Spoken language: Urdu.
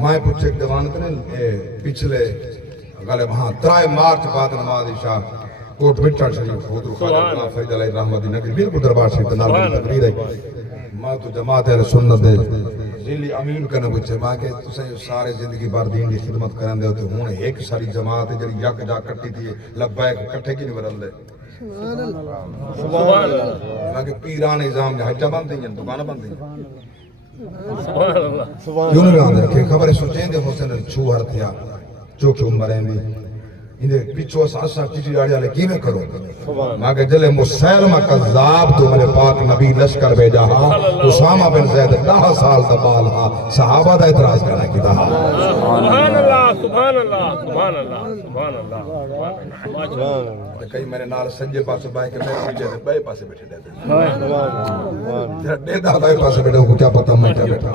میں پوچھے دیوانت نے پچھلے غالب ہاں 3 مارچ بعد نماز عشاء کوٹ بٹھا شریف حضور خواجہ فرید علیہ رحمت نگری بالکل دربار شریف نال تقریر ہے میں تو جماعت اہل سنت دے ذلی امین کنے پوچھے میں کہ تسیں سارے زندگی بھر دین دی خدمت کرن دے تے ہن ایک ساری جماعت جڑی یک جا کٹی تھی لبیک کٹھے کی نہیں بدل دے سبحان اللہ میں کہ پیران نظام نے حجہ بند ہیں دکان بند ہیں سبحان اللہ کیوں نہیں باندھ رکھے خبر سوچیں دے حسین چھوہر تھیا جو کہ عمر ہیں بھی انہیں پیچھو ساسا کسی راڑی آلے کی میں کرو میں کہ جلے مسیلمہ قذاب تو میرے پاک نبی لشکر بھیجا ہاں اسامہ بن زید 10 سال دبال ہاں صحابہ دا اعتراض کرنا کی دا سبحان اللہ سبحان اللہ سبحان اللہ سبحان اللہ کئی میرے نال سنجے پاسے بائے کہ میں پیچھے سے بائے پاسے بیٹھے دیتے ہیں ڈیدہ بائے پاسے بیٹھے ہوں کیا پتہ میں کیا بیٹھا